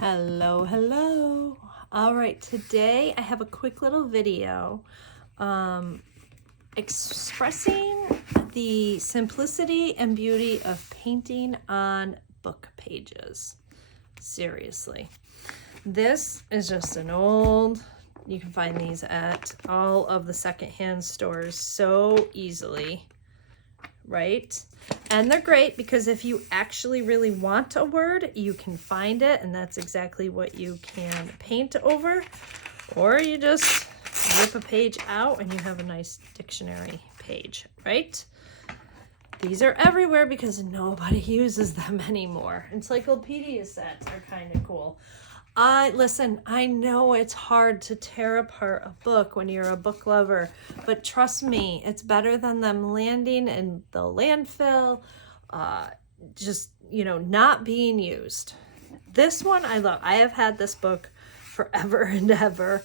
Hello, hello. All right, today I have a quick little video expressing the simplicity and beauty of painting on book pages. Seriously. This is just an old, you can find these at all of the secondhand stores so easily, right? And they're great because if you actually really want a word, you can find it, and that's exactly what you can paint over. Or you just rip a page out and you have a nice dictionary page, right? These are everywhere because nobody uses them anymore. Encyclopedia sets are kind of cool. Listen, I know it's hard to tear apart a book when you're a book lover, but trust me, it's better than them landing in the landfill, just, not being used. This one I love. I have had this book forever and ever.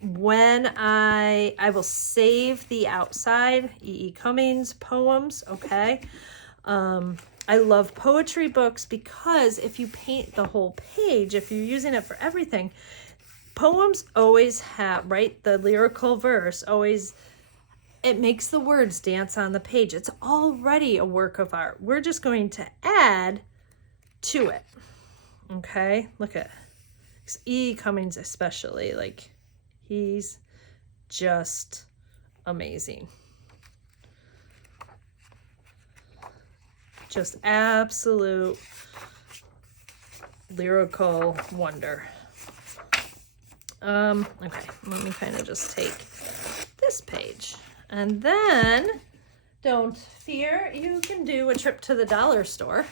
When I will save the outside, E.E. Cummings poems, okay? I love poetry books because if you paint the whole page, if you're using it for everything, poems always have, right? The lyrical verse always, it makes the words dance on the page. It's already a work of art. We're just going to add to it. Okay, look at E. Cummings especially, like he's just amazing. Just absolute lyrical wonder. Okay, let me kind of just take this page. And then, don't fear, you can do a trip to the dollar store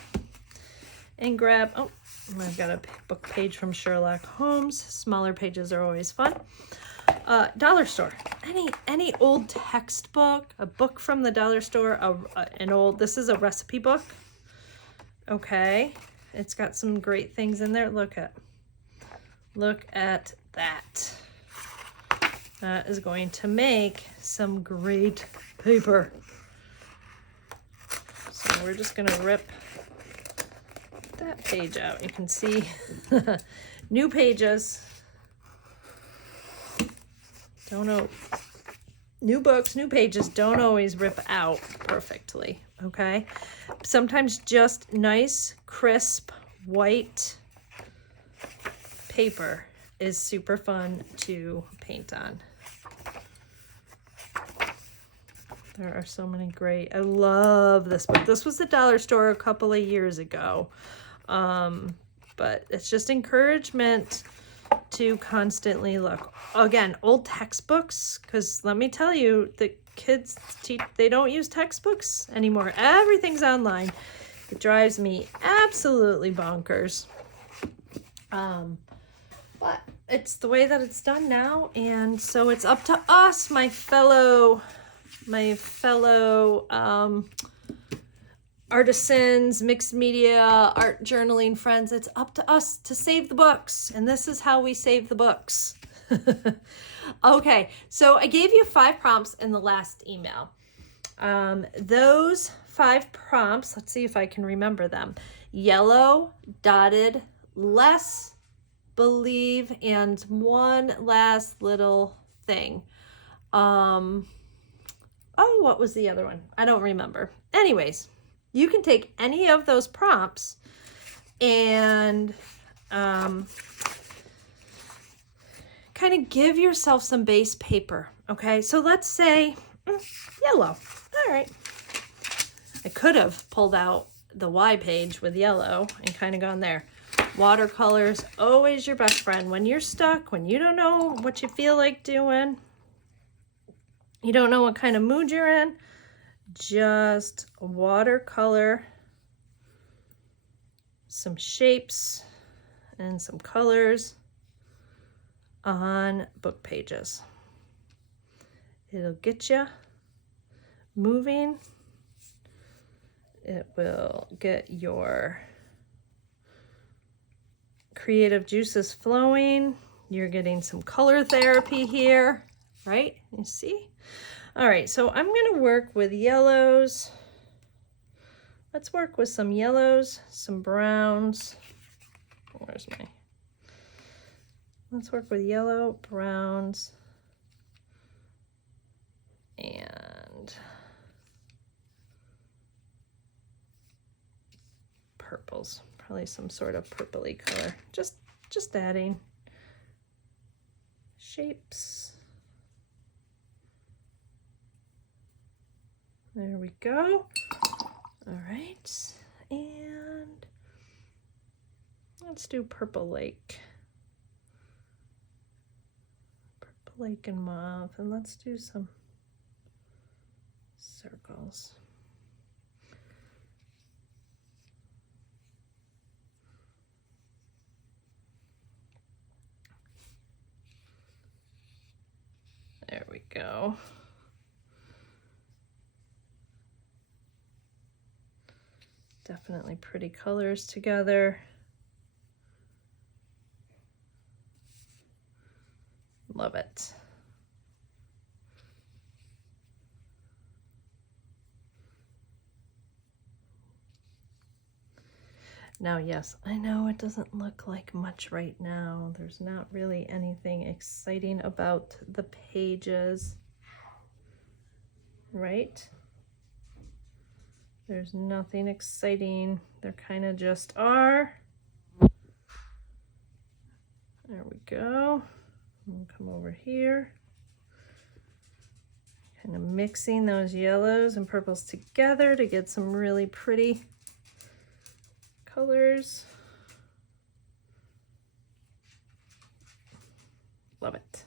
and grab, oh, I've got a book page from Sherlock Holmes. Smaller pages are always fun. Dollar store, any old textbook, a book from the dollar store, this is a recipe book. Okay, it's got some great things in there. Look at that. That is going to make some great paper. So we're just gonna rip that page out. You can see new pages. New books, new pages don't always rip out perfectly, okay? Sometimes just nice, crisp, white paper is super fun to paint on. There are so many great, I love this book. This was the dollar store a couple of years ago, but it's just encouragement to constantly look. Again, old textbooks, because let me tell you, the kids, they don't use textbooks anymore. Everything's online. It drives me absolutely bonkers. But it's the way that it's done now, and so it's up to us, my fellow artisans, mixed media, art journaling friends. It's up to us to save the books, and this is how we save the books. Okay, so I gave you 5 prompts in the last email. Those 5 prompts, let's see if I can remember them. Yellow, dotted, less, believe, and one last little thing. Oh, what was the other one? I don't remember. Anyways, you can take any of those prompts and kind of give yourself some base paper, okay? So let's say yellow. All right. I could have pulled out the Y page with yellow and kind of gone there. Watercolors, always your best friend. When you're stuck, when you don't know what you feel like doing, you don't know what kind of mood you're in, just watercolor some shapes and some colors on book pages. It'll get you moving. It will get your creative juices flowing. You're getting some color therapy here, right? You see? All right, so I'm gonna work with yellows. Let's work with some yellows, some browns. Where's my Let's work with yellow, browns, and purples. Probably some sort of purpley color. Just adding shapes. There we go. All right, and let's do Purple Lake. Purple Lake and mauve, and let's do some circles. There we go. Definitely pretty colors together. Love it. Now, yes, I know it doesn't look like much right now. There's not really anything exciting about the pages, right? There's nothing exciting. They're kind of just are. There we go. We'll come over here. Kind of mixing those yellows and purples together to get some really pretty colors. Love it.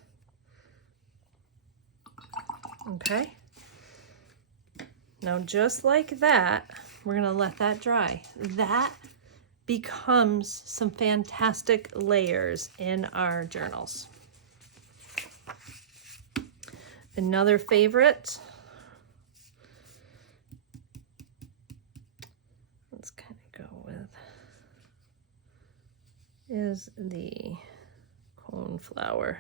Okay. Now, just like that, we're gonna let that dry. That becomes some fantastic layers in our journals. Another favorite, let's kind of go with, is the Coneflower.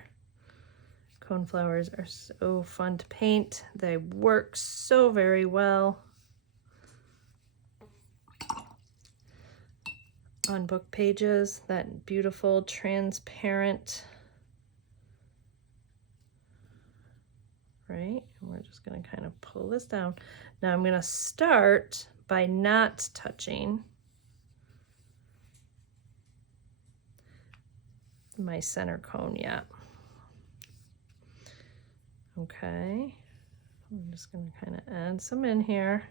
Coneflowers are so fun to paint. They work so very well on book pages. That beautiful transparent, right? And we're just going to kind of pull this down. Now I'm going to start by not touching my center cone yet. Okay, I'm just going to kind of add some in here.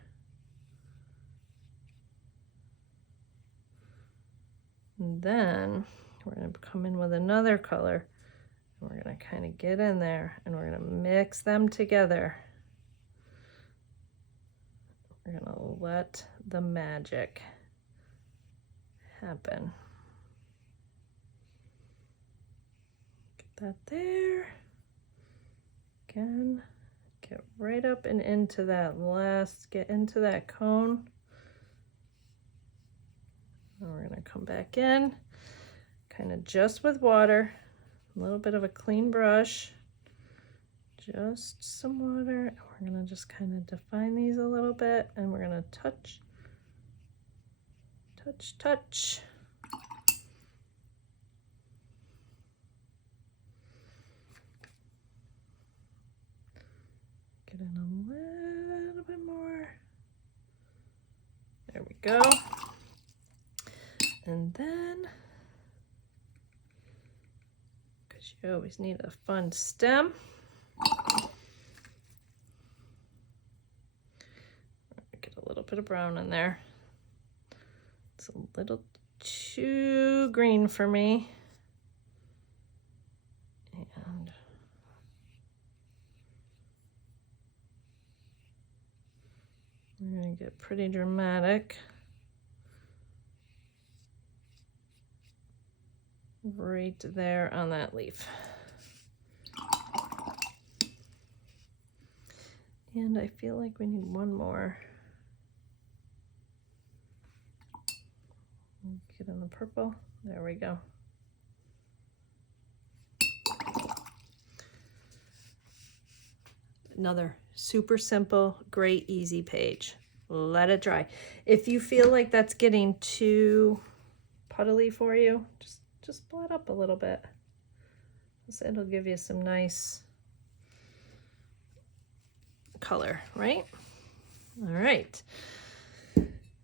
And then we're going to come in with another color, and we're going to kind of get in there, and we're going to mix them together. We're going to let the magic happen. Get that there. Again, get right up and into that get into that cone. And we're gonna come back in, kind of just with water, a little bit of a clean brush, just some water. And we're gonna just kind of define these a little bit, and we're gonna touch, touch, touch. Get in a little bit more. There we go. And then, because you always need a fun stem, get a little bit of brown in there. It's a little too green for me. And we're going to get pretty dramatic right there on that leaf. And I feel like we need one more. Get in the purple. There we go. Another super simple, great, easy page. Let it dry. If you feel like that's getting too puddly for you, just blow it up a little bit. So it'll give you some nice color, right? All right.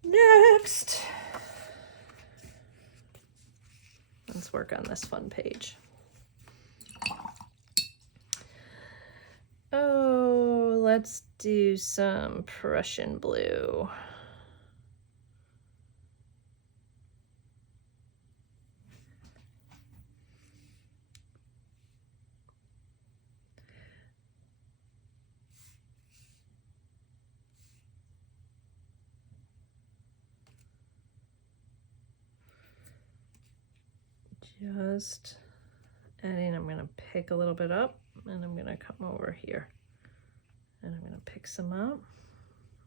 Next, let's work on this fun page. Oh, let's do some Prussian blue. Just adding, I'm going to pick a little bit up and I'm going to come over here and I'm going to pick some up.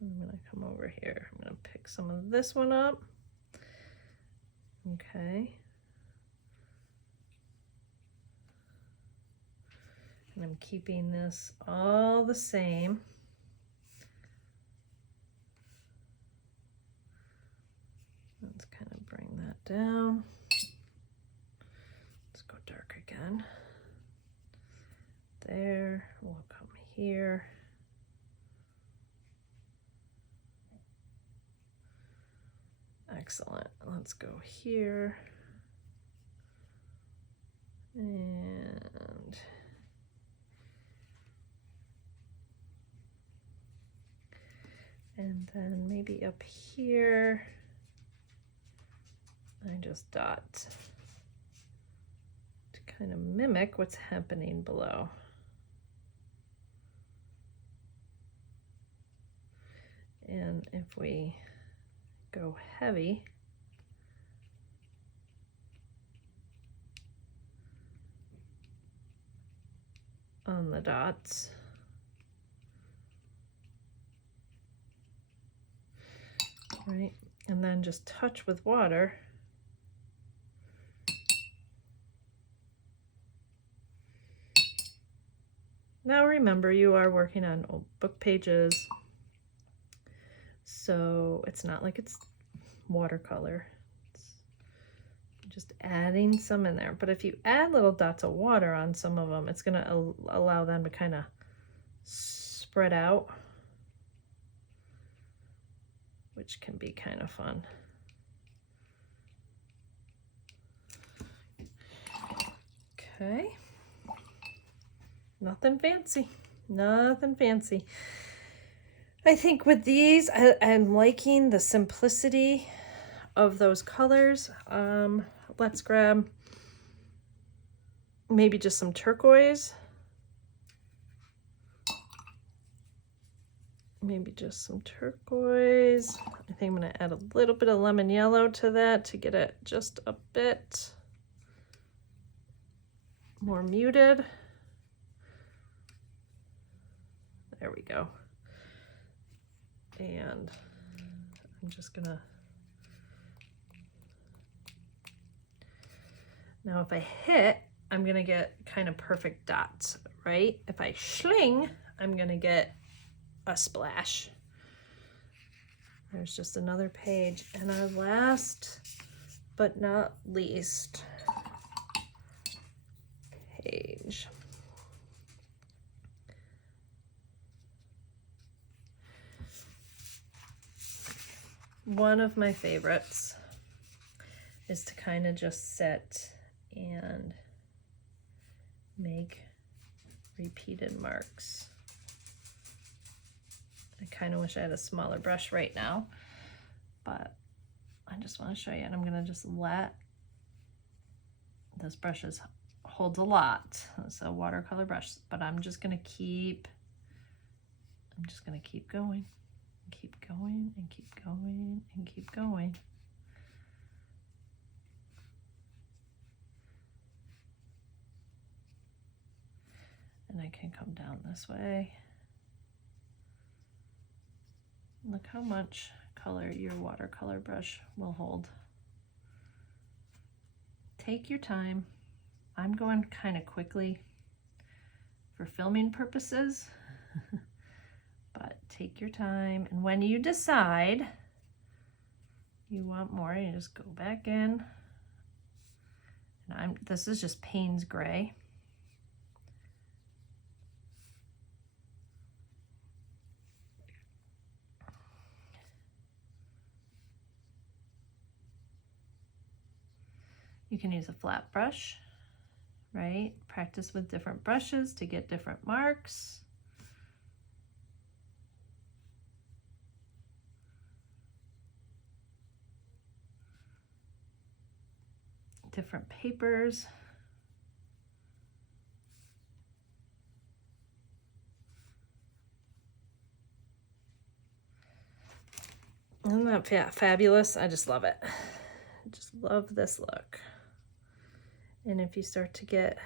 I'm going to come over here. I'm going to pick some of this one up. Okay. And I'm keeping this all the same. Let's kind of bring that down. Let's go dark again. There, we'll come here. Excellent. Let's go here. And then maybe up here, I just dot to kind of mimic what's happening below. And if we go heavy, on the dots, right, and then just touch with water. Now remember, you are working on old book pages, so it's not like it's watercolor. It's just adding some in there. But if you add little dots of water on some of them, it's going to allow them to kind of spread out, which can be kind of fun. Okay. Nothing fancy. Nothing fancy. I think with these, I'm liking the simplicity of those colors. Let's grab maybe just some turquoise. Maybe just some turquoise. I think I'm going to add a little bit of lemon yellow to that to get it just a bit more muted. There we go. And I'm just gonna, now if I hit, I'm gonna get kind of perfect dots, right? If I sling, I'm gonna get a splash. There's just another page. And our last but not least page. One of my favorites is to kind of just sit and make repeated marks. I kind of wish I had a smaller brush right now, but I just want to show you, and I'm going to just let this brush holds a lot. It's a watercolor brush, but I'm just going to keep going. Keep going and keep going and keep going. And I can come down this way. Look how much color your watercolor brush will hold. Take your time. I'm going kind of quickly for filming purposes. But take your time, and when you decide you want more, you just go back in. And this is just Paynes Gray. You can use a flat brush, right? Practice with different brushes to get different marks. Different papers. Isn't that fabulous? I just love it. I just love this look. And if you start to get,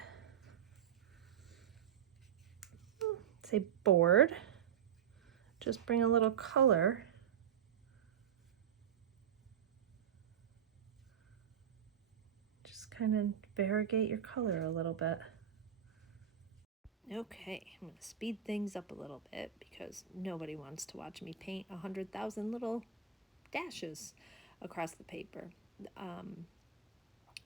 say, bored, just bring a little color. Just kind of variegate your color a little bit. Okay, I'm going to speed things up a little bit because nobody wants to watch me paint 100,000 little dashes across the paper.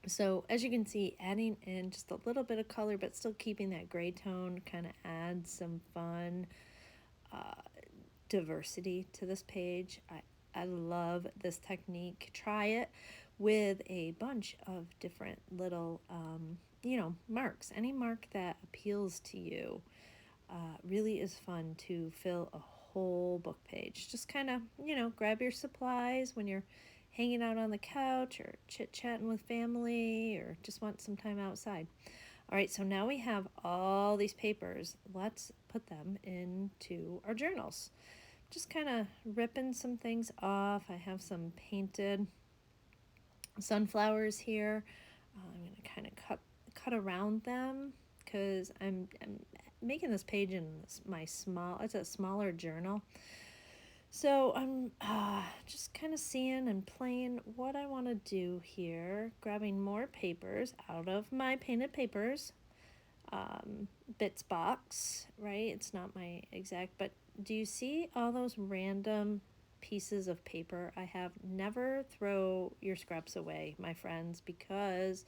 So as you can see, adding in just a little bit of color but still keeping that gray tone kind of adds some fun diversity to this page. I love this technique. Try it with a bunch of different little marks. Any mark that appeals to you really is fun to fill a whole book page. Just kind of, grab your supplies when you're hanging out on the couch or chit-chatting with family or just want some time outside. All right, so now we have all these papers. Let's put them into our journals. Just kind of ripping some things off. I have some painted sunflowers here. I'm going to kind of cut around them because I'm making this page in it's a smaller journal. So I'm just kind of seeing and playing what I want to do here, grabbing more papers out of my painted papers bits box, right? It's not my exact, but do you see all those random pieces of paper I have? Never throw your scraps away, my friends, because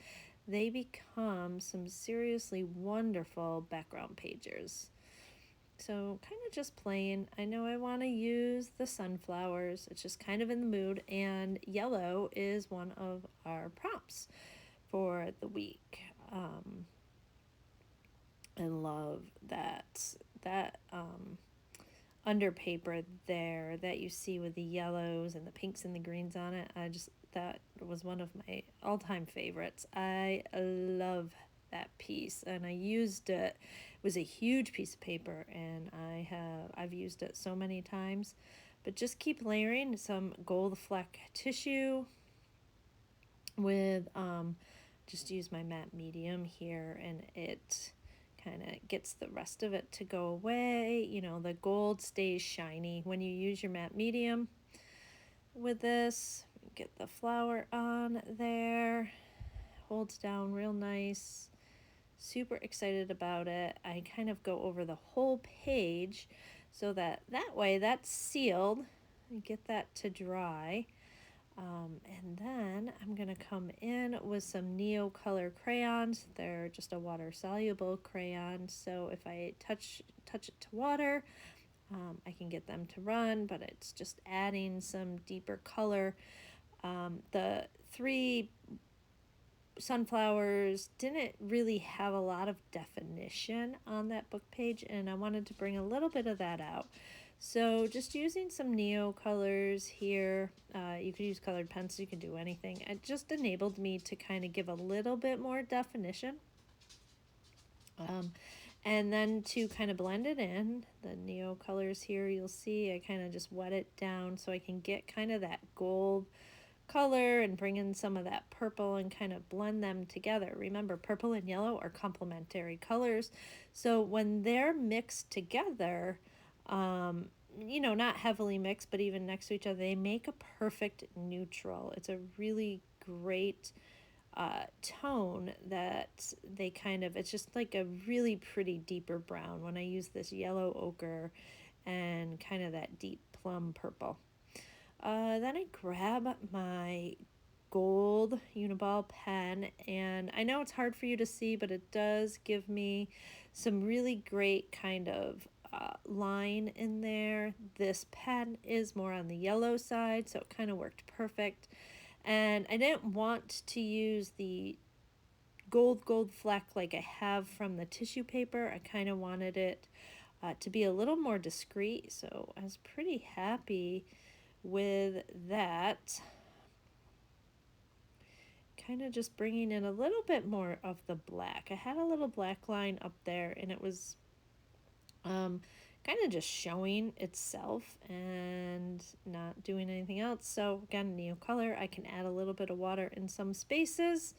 they become some seriously wonderful background pages. So kind of just plain. I know I want to use the sunflowers. It's just kind of in the mood, and yellow is one of our prompts for the week. I love that under paper there that you see with the yellows and the pinks and the greens on it. That was one of my all-time favorites. I love that piece, and I used it. It was a huge piece of paper, and I've used it so many times. But just keep layering some gold fleck tissue with just use my matte medium here, and it kind of gets the rest of it to go away. The gold stays shiny when you use your matte medium. With this, get the flower on there, holds down real nice. Super excited about it. I kind of go over the whole page so that way that's sealed and get that to dry. And then I'm going to come in with some Neo Color crayons. They're just a water-soluble crayon, so if I touch it to water, I can get them to run, but it's just adding some deeper color. The 3 sunflowers didn't really have a lot of definition on that book page, and I wanted to bring a little bit of that out. So just using some Neo colors here. You could use colored pencils, you can do anything. It just enabled me to kind of give a little bit more definition. And then to kind of blend it in, the Neo colors here, you'll see I kind of just wet it down so I can get kind of that gold color and bring in some of that purple and kind of blend them together. Remember, purple and yellow are complementary colors. So when they're mixed together, not heavily mixed, but even next to each other, they make a perfect neutral. It's a really great tone that it's just like a really pretty deeper brown when I use this yellow ochre and kind of that deep plum purple. Then I grab my gold Uniball pen, and I know it's hard for you to see, but it does give me some really great kind of line in there. This pen is more on the yellow side, so it kind of worked perfect. And I didn't want to use the gold fleck like I have from the tissue paper. I kind of wanted it to be a little more discreet, so I was pretty happy with that. Kind of just bringing in a little bit more of the black. I had a little black line up there, and it was kind of just showing itself and not doing anything else. So got a new color. I can add a little bit of water in some spaces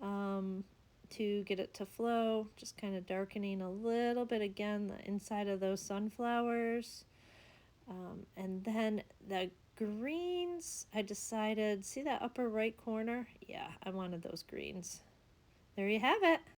to get it to flow. Just kind of darkening a little bit again the inside of those sunflowers. And then the greens, I decided, see that upper right corner? Yeah, I wanted those greens. There you have it.